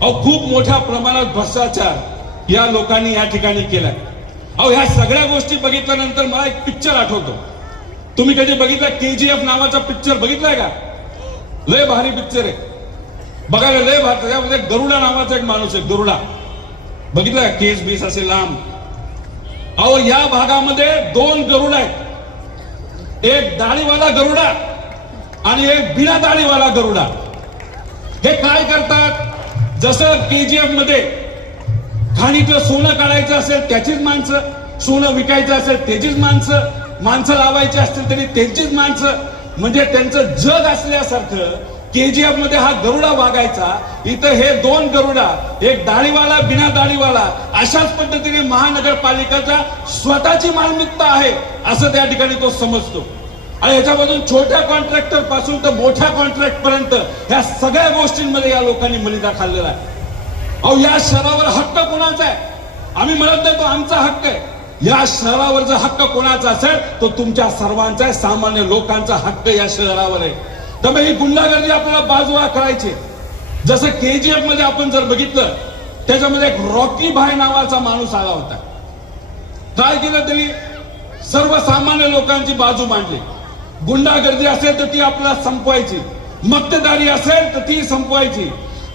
खूप मोठ्या प्रमाणात भ्रष्टाचार या लोकांनी या ठिकाणी केलाय. ह्या सगळ्या गोष्टी बघितल्यानंतर मला एक पिक्चर आठवतो. तुम्ही कधी बघितला KGF नावाचा पिक्चर बघितलाय का? लय भारी पिक्चर आहे, बघायला लय भारी. त्यामध्ये गरुडा नावाचा एक माणूस आहे, गरुडा बघितलाय? केस बीस असे लांब. या भागामध्ये 2 गरुड आहेत, एक दाढीवाला गरुडा आणि एक बिना दाढीवाला गरुडा. हे काय करतात? जसं KGF मध्ये खाणीतलं सोनं काढायचं असेल त्याचीच माणसं, सोनं विकायचं असेल त्याचीच माणसं, माणसं लावायची असतील तरी त्यांचीच माणसं. म्हणजे त्यांचं जग असल्यासारखं KGF मध्ये हा गरुडा वागायचा. इथं हे 2 गरुडा, एक दाढीवाला बिना दाढीवाला, अशाच पद्धतीने महानगरपालिकेचा स्वतःची मालमत्ता आहे असं त्या ठिकाणी तो समजतो. आणि याच्यामधून छोट्या कॉन्ट्रॅक्टर पासून तर मोठ्या कॉन्ट्रॅक्ट पर्यंत ह्या सगळ्या गोष्टींमध्ये या लोकांनी मलिदा खाल्लेला आहे. या शहरावर हक्क कोणाचा आहे? आम्ही म्हणत नाही तो आमचा हक्क आहे. या शहरावर जर हक्क कोणाचा असेल तो तुमच्या सर्वांचा आहे, सामान्य लोकांचा हक्क या शहरावर आहे. त्यामुळे ही गुंडागर्दी आपल्याला बाजूला करायची. जसं KGF मध्ये आपण जर बघितलं त्याच्यामध्ये एक रॉकी भाई नावाचा माणूस आला होता. काय केलं त्यांनी? सर्वसामान्य लोकांची बाजू मांडली. गुंडागर्दी असेल तर ती आपल्याला संपवायची, मक्तेदारी असेल तर ती संपवायची.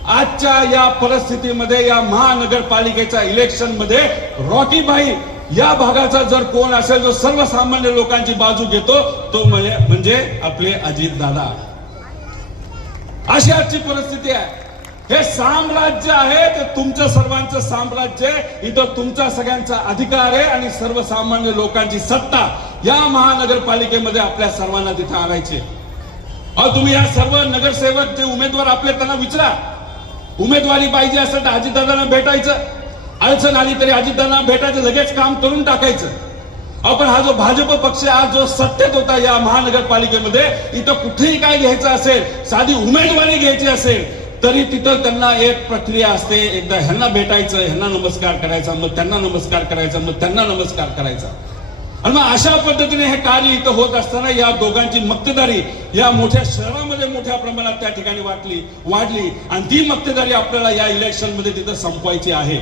आजच्या या परिस्थितीमध्ये या महानगरपालिकेच्या इलेक्शन मध्ये रॉकी भाई या भागाचा जर कोण असेल जो सर्वसामान्य लोकांची बाजू घेतो तो म्हणजे आपले अजित दादा. अशी आजची परिस्थिती आहे. हे साम्राज्य आहे ते तुमचं सर्वांचं साम्राज्य आहे. इथं तुमचा सगळ्यांचा अधिकार आहे आणि सर्वसामान्य लोकांची सत्ता या महानगरपालिकेमध्ये आपल्या सर्वांना तिथे आणायची. तुम्ही या सर्व नगरसेवक जे उमेदवार आपले त्यांना विचारा, उमेदवारी पाहिजे असेल तर अजितदादांना भेटायचं, अडचण आली तरी अजितदादांना भेटायचं, लगेच काम करून टाकायचं. पण हा जो भाजप पक्ष आज जो सत्तेत होता या महानगरपालिकेमध्ये, इथं कुठेही काय घ्यायचं असेल, साधी उमेदवारी घ्यायची असेल तरी तिथं त्यांना एक प्रक्रिया असते. एकदा ह्यांना भेटायचं, ह्यांना नमस्कार करायचा, मग त्यांना नमस्कार करायचा, मग त्यांना नमस्कार करायचा. आणि मग अशा पद्धतीने हे कार्य इथं होत असताना या दोघांची मक्तेदारी या मोठ्या शहरामध्ये मोठ्या प्रमाणात त्या ठिकाणी वाढली आणि ती मक्तेदारी आपल्याला या इलेक्शन मध्ये तिथं संपवायची आहे.